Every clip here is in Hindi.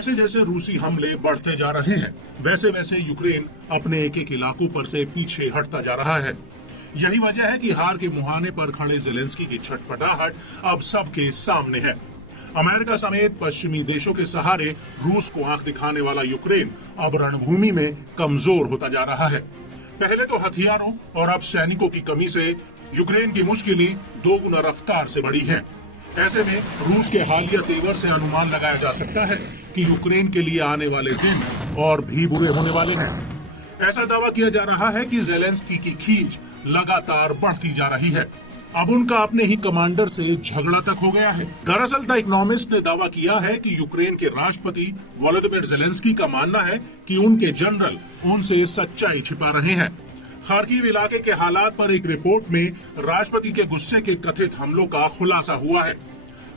जैसे जैसे रूसी हमले बढ़ते जा रहे हैं, वैसे वैसे यूक्रेन अपने एक एक इलाकों पर से पीछे हटता जा रहा है। यही वजह है कि हार के मुहाने पर खड़े ज़ेलेंस्की की छटपटाहट अब सबके सामने है। अमेरिका समेत पश्चिमी देशों के सहारे रूस को आंख दिखाने वाला यूक्रेन अब रणभूमि में कमजोर होता जा रहा है। पहले तो हथियारों और अब सैनिकों की कमी से यूक्रेन की मुश्किलें दोगुना रफ्तार से बढ़ी हैं। ऐसे में रूस के हालिया तेवर से अनुमान लगाया जा सकता है कि यूक्रेन के लिए आने वाले दिन और भी बुरे होने वाले हैं। ऐसा दावा किया जा रहा है कि ज़ेलेंस्की की खींच लगातार बढ़ती जा रही है। अब उनका अपने ही कमांडर से झगड़ा तक हो गया है। दरअसल द इकोनॉमिस्ट ने दावा किया है कि यूक्रेन के राष्ट्रपति वोलोदिमीर ज़ेलेंस्की का मानना है कि उनके जनरल उनसे सच्चाई छिपा रहे हैं। खार्किव इलाके के हालात पर एक रिपोर्ट में राष्ट्रपति के गुस्से के कथित हमलों का खुलासा हुआ है।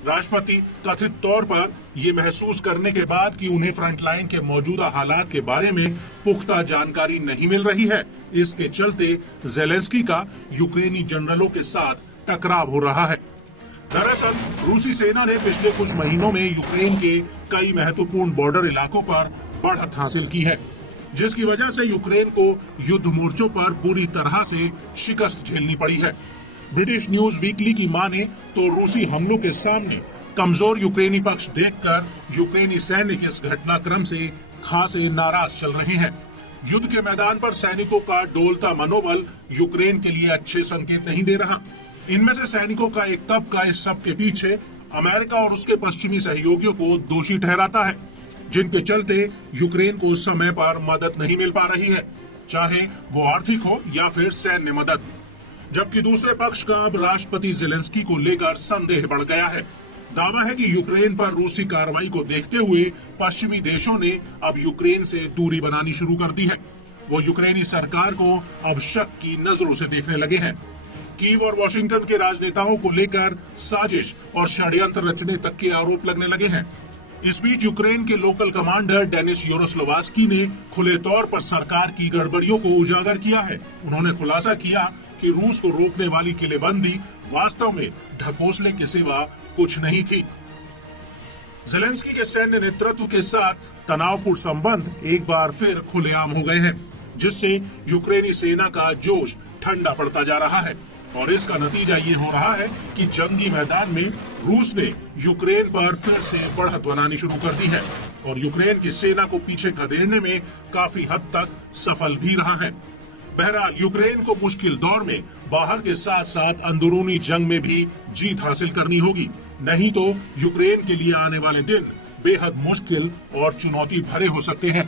राष्ट्रपति कथित तौर पर ये महसूस करने के बाद कि उन्हें फ्रंटलाइन के मौजूदा हालात के बारे में पुख्ता जानकारी नहीं मिल रही है, इसके चलते ज़ेलेंस्की का यूक्रेनी जनरलों के साथ टकराव हो रहा है। दरअसल रूसी सेना ने पिछले कुछ महीनों में यूक्रेन के कई महत्वपूर्ण बॉर्डर इलाकों पर बढ़त हासिल की है, जिसकी वजह से यूक्रेन को युद्ध मोर्चों पर पूरी तरह से शिकस्त झेलनी पड़ी है। ब्रिटिश न्यूज वीकली की माने तो रूसी हमलों के सामने कमजोर यूक्रेनी पक्ष देखकर यूक्रेनी सैनिक इस घटनाक्रम से खासे नाराज चल रहे हैं। युद्ध के मैदान पर सैनिकों का डोलता मनोबल यूक्रेन के लिए अच्छे संकेत नहीं दे रहा। इनमें से सैनिकों का एक तबका इस सब के पीछे अमेरिका और उसके पश्चिमी सहयोगियों को दोषी ठहराता है, जिनके चलते यूक्रेन को समय पर मदद नहीं मिल पा रही है, चाहे वो आर्थिक हो या फिर सैन्य मदद। जबकि दूसरे पक्ष का अब राष्ट्रपति ज़ेलेंस्की को लेकर संदेह बढ़ गया है। दावा है कि यूक्रेन पर रूसी कार्रवाई को देखते हुए पश्चिमी देशों ने अब यूक्रेन से दूरी बनानी शुरू कर दी है। वो यूक्रेनी सरकार को अब शक की नजरों से देखने लगे हैं। कीव और वॉशिंगटन के राजनेताओं को लेकर साजिश और षड्यंत्र रचने तक के आरोप लगने लगे हैं। इस बीच यूक्रेन के लोकल कमांडर डेनिस यारोस्लावस्की ने खुले तौर पर सरकार की गड़बड़ियों को उजागर किया है। उन्होंने खुलासा किया कि रूस को रोकने वाली किलेबंदी वास्तव में ढकोसले के सिवा कुछ नहीं थी। ज़ेलेंस्की के सैन्य नेतृत्व के साथ तनावपूर्ण संबंध एक बार फिर खुलेआम हो गए हैं, जिससे यूक्रेनी सेना का जोश ठंडा पड़ता जा रहा है। और इसका नतीजा ये हो रहा है कि जंगी मैदान में रूस ने यूक्रेन पर फिर से बढ़त बनानी शुरू कर दी है और यूक्रेन की सेना को पीछे खदेड़ने में काफी हद तक सफल भी रहा है। बहरहाल यूक्रेन को मुश्किल दौर में बाहर के साथ साथ अंदरूनी जंग में भी जीत हासिल करनी होगी, नहीं तो यूक्रेन के लिए आने वाले दिन बेहद मुश्किल और चुनौती भरे हो सकते हैं।